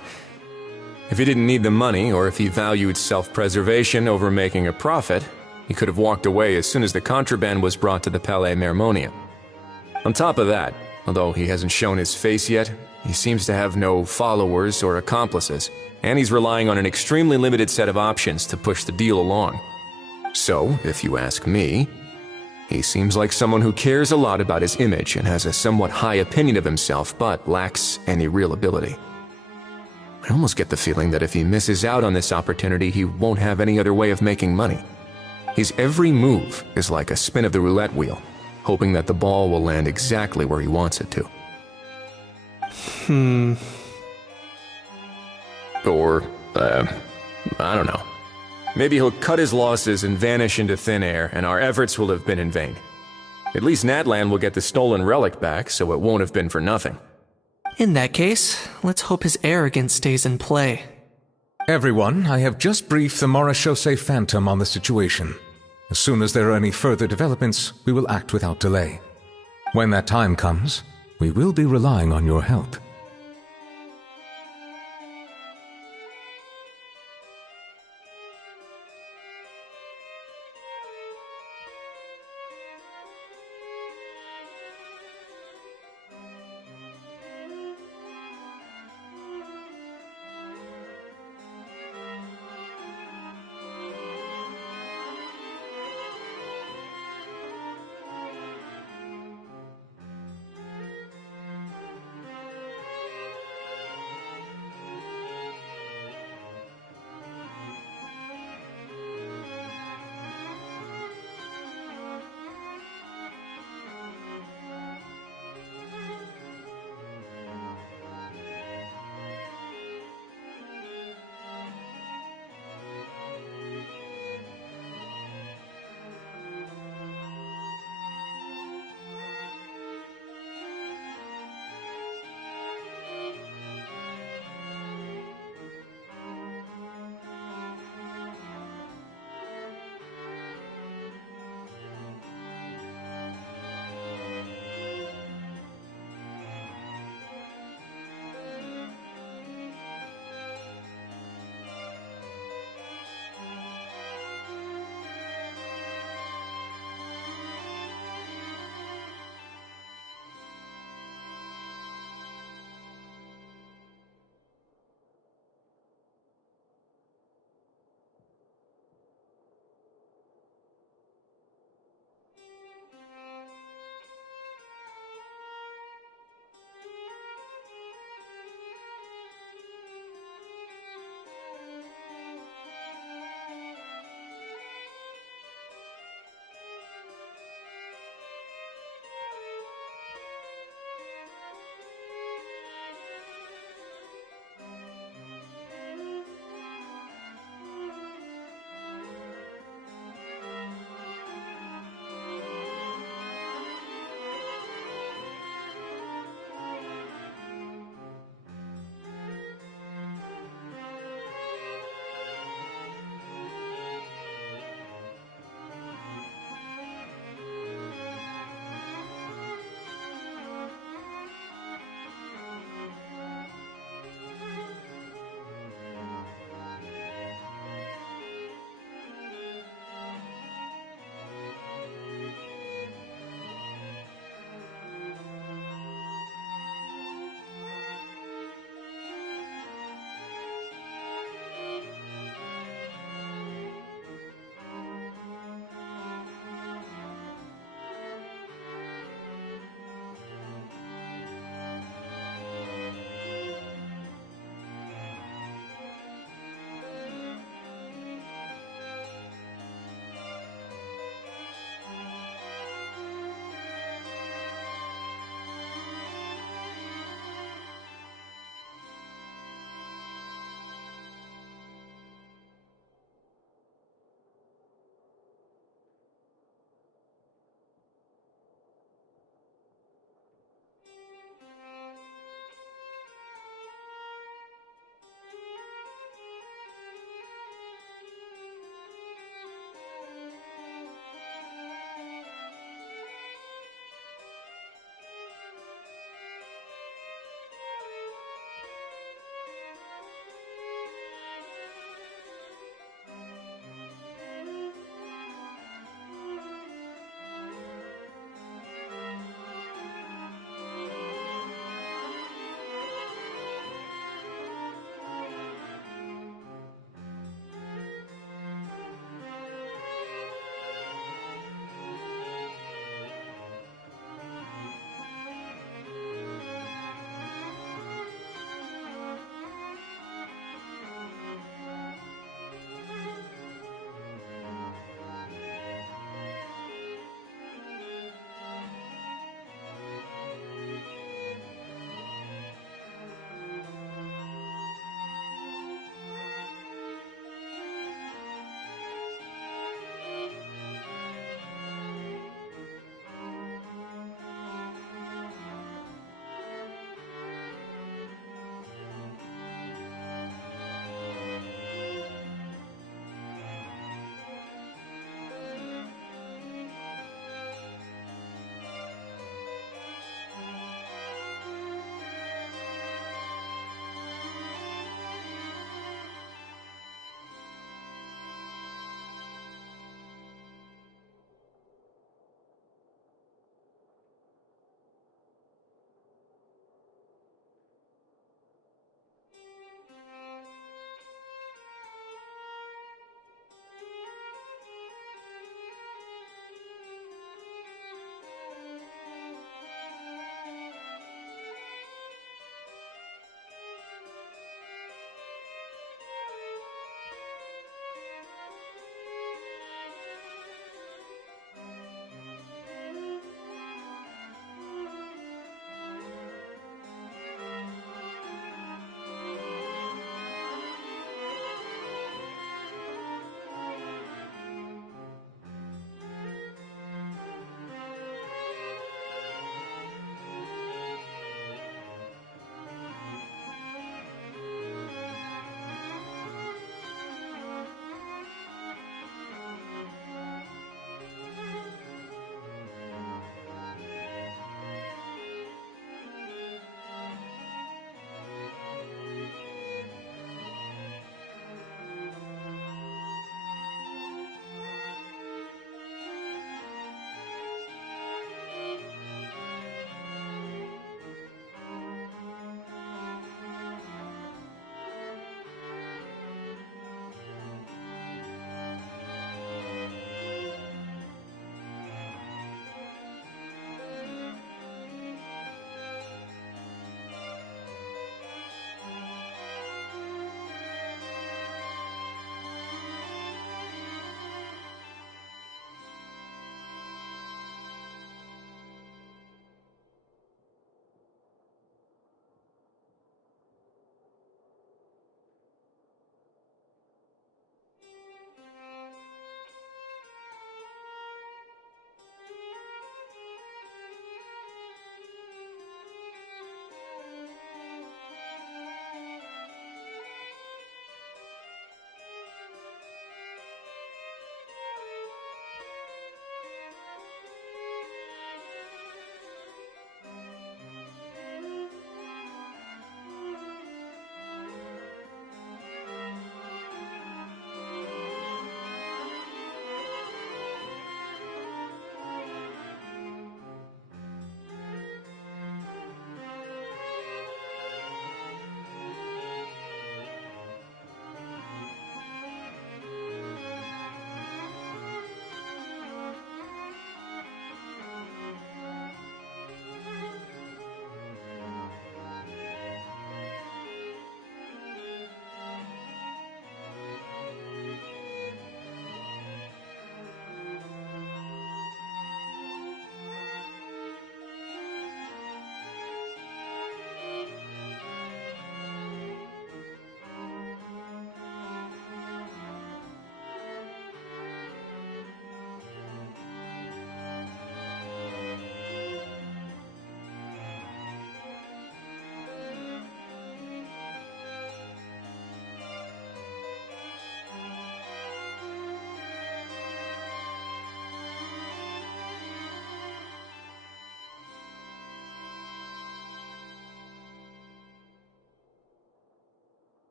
if he didn't need the money, or if he valued self-preservation over making a profit, he could have walked away as soon as the contraband was brought to the Palais Mermonium. On top of that, although he hasn't shown his face yet, he seems to have no followers or accomplices, and he's relying on an extremely limited set of options to push the deal along. So, if you ask me, he seems like someone who cares a lot about his image and has a somewhat high opinion of himself, but lacks any real ability. I almost get the feeling that if he misses out on this opportunity, he won't have any other way of making money. His every move is like a spin of the roulette wheel, hoping that the ball will land exactly where he wants it to. Or, I don't know. Maybe he'll cut his losses and vanish into thin air, and our efforts will have been in vain. At least Natlan will get the stolen relic back, so it won't have been for nothing. In that case, let's hope his arrogance stays in play. Everyone, I have just briefed the Marechaussee Phantom on the situation. As soon as there are any further developments, we will act without delay. When that time comes, we will be relying on your help.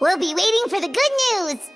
We'll be waiting for the good news.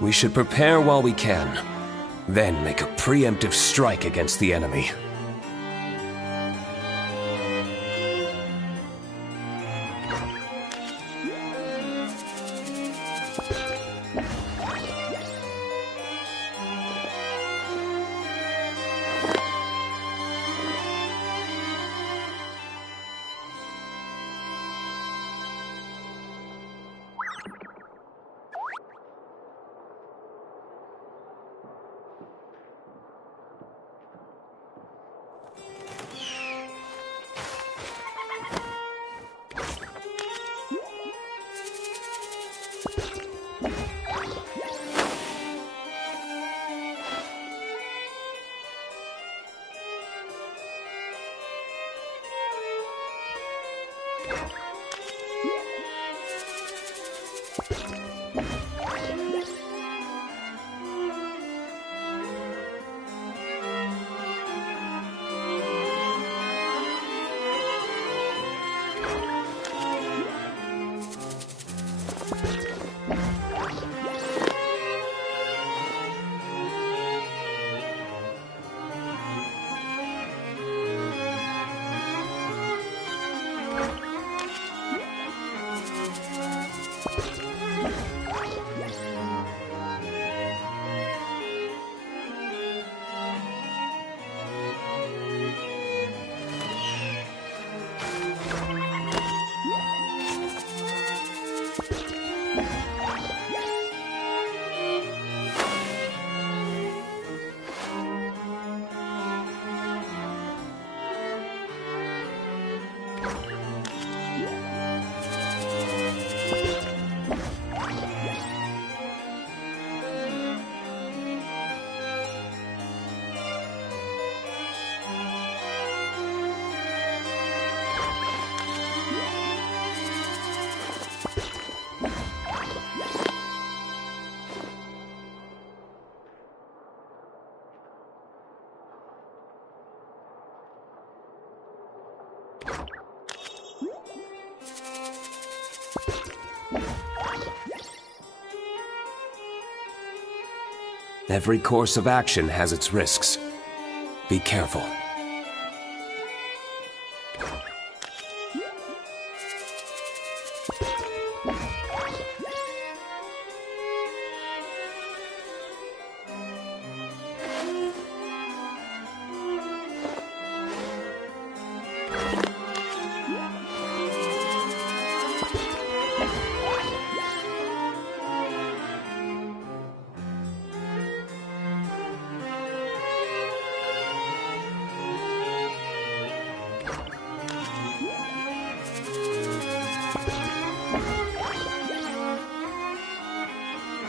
We should prepare while we can, then make a preemptive strike against the enemy. Every course of action has its risks. Be careful.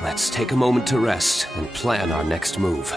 Let's take a moment to rest and plan our next move.